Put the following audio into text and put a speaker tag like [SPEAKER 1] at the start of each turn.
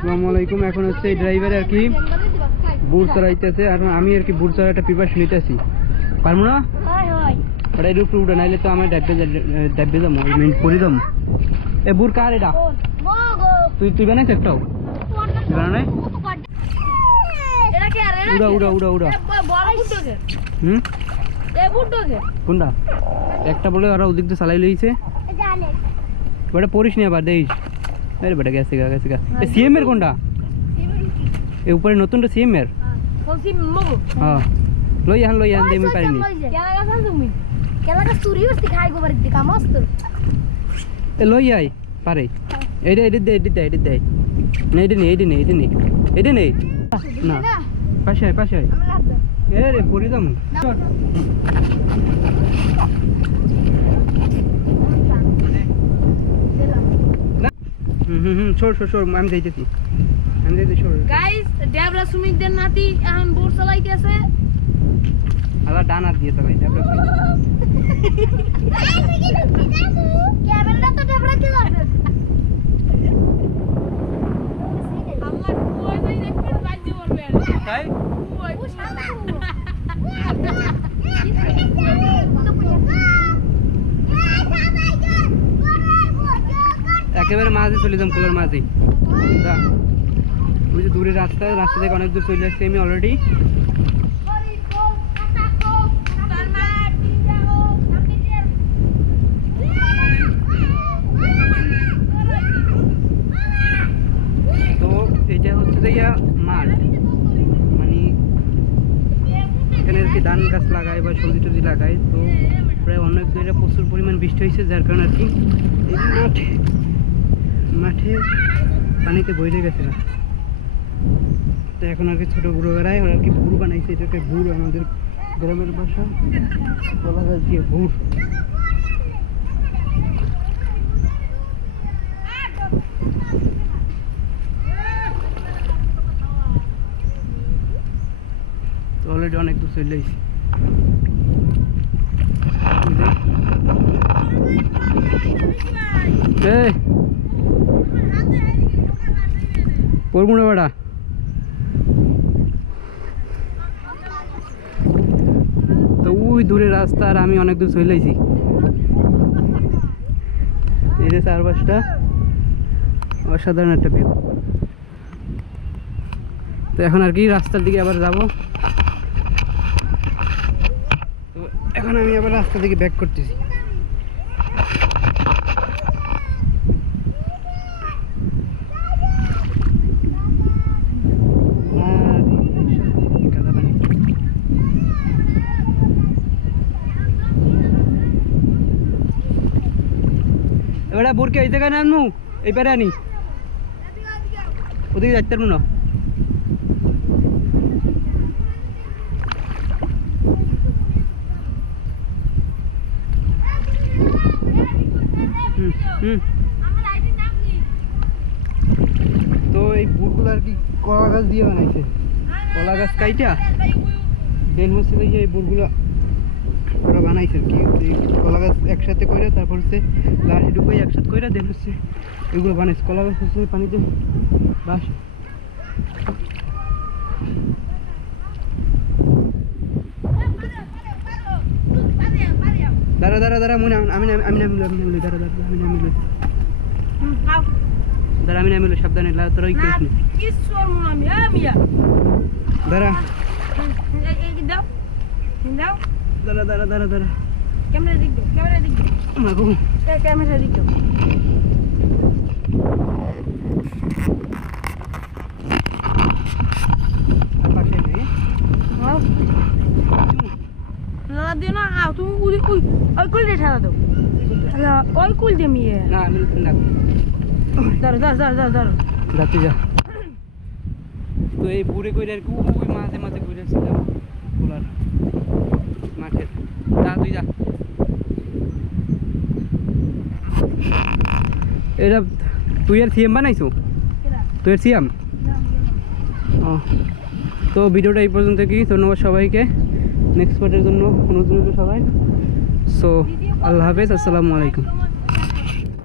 [SPEAKER 1] আসসালামু আলাইকুম। এখন হচ্ছে এই ড্রাইভার আর কি বুট চড়াইতেছে। আর আমি আর কি বুট চড়া একটা প্রিপারেশন নিতেছি। পারব না? ওটা একটু উঠে নাইলে তো আমার ডাব্বে ডাব্বে যাব মিনিট করে যাব। এ বুট কার এটা? তুই তুই বানাইছ একটাও? বানাই? উড়া উড়া উড়া উড়া। হুম? কোনটা? একটা বলে ওরা ওদিক দিয়ে চালাই লইছে। বেটা পড়িস নি আবার দেখিস। আরে বেটা গেছে গা গেছে গা সিএম এর কোনটা এ উপরে নতুনটা সিএম এর হ্যাঁ লই আন লই আন দে আমি পারিনি। এ লই আই পারে এইটা এডিট দে এডিট দে এডিট দে না নেই এটা নেই এটা নেই এটা নেই না পাশে পাশে এ রে পড়ি যাম হুম হুম সর সর সর আমি যাইতেছি আমি যাইতেছি সর
[SPEAKER 2] গাইস ডেবরা সুমিতদের নাতি এখন বোট চালাইতেছে
[SPEAKER 1] আবার ডান দিয়ে চালাই কই।
[SPEAKER 2] ক্যামেরাটা তো ডেবরা কে লাগবে আল্লাহ কই নাই একবার বাজে বলবে
[SPEAKER 1] তাই
[SPEAKER 2] কই ও শান্ত
[SPEAKER 1] একেবারে মাঝে চলে যাম কুলের মাঝে। ওই যে দূরে রাস্তা রাস্তা থেকে অনেক দূর চলে আসছি আমি অলরেডি তো এটা হচ্ছে মাঠ। মানে এখানে আর কি ধান গাছ লাগায় বা সবজি টবজি লাগায়, তো প্রায় অনেক জায়গায় প্রচুর পরিমাণ বৃষ্টি হয়েছে, যার কারণে আর কি মাঠে মাঠে পানিতে বইলে গেছে না তো এখন আর কি ছোটো বুড়ো বেড়ায়, ওরা আর কি ভুর বানাইছে এটাকে ভুর আমাদের গ্রামের ভাষা বলা যায় কি ভুর। অলরেডি অনেক দূর চলে এসেছি এই পড়ব না তো ওই দূরে রাস্তা আর আমি অনেক দূর চলে আইছি। এই যে চারপাশটা, অসাধারণ একটা ভিউ তো এখন আর কি রাস্তার দিকে আবার যাব। তো এখন আমি আবার রাস্তা দিকে ব্যাক করতেছি। এবারে বুরকে এই জায়গায় নামনু, এই পারে আনি। ওদিকে যাইতে পারব না। তো এই বুটগুলো আর কি কলা গাছ দিয়ে বানাইছে। কলা গাছ কাইটা? দেন হচ্ছে এই বুটগুলো ওরা বানাইছে আর কি। কলা গাছ একসাথে করে তারপর হচ্ছে লাঠি ঢুকাই একসাথে করে দেন হচ্ছে এগুলো বানাইছে। কলা গাছ হচ্ছে পানিতে বাস। দাঁড়া দাঁড়া দাঁড়া, মনে, আমি নাম- আমি নামিল আমি নামিল দাঁড়া দাঁড়া, আমি নামিল দাঁড়া। আমি নামিল সাবধানে তোরা কি করিস। দাঁড়া। দাঁড়া দাঁড়া দাঁড়া দাঁড়া।
[SPEAKER 2] ক্যামেরা দিক দাও ক্যামেরা দিক দাও। ক্যামেরা দিক দাও। না দিও না আও তুমি উই উই ওই কুল দিয়ে ঠেলা দাও। না ওই কুল দিয়ে মিয়ে।
[SPEAKER 1] না না
[SPEAKER 2] ধরো
[SPEAKER 1] যাতে যা। তো এই বুড়ে করে আর কি ওই মাঝে মাঝে ঘুরে আসছিলাম মাঠের। যা তুই যা। এটা তুই আর সিএম বানাইছো? তুই আর সিএম? ও। তো ভিডিওটা এই পর্যন্ত কি? ধন্যবাদ সবাইকে। নেক্সট পার্টের জন্য অনুরোধ সবাই। সো আল্লাহ হাফেজ আসসালামু আলাইকুম।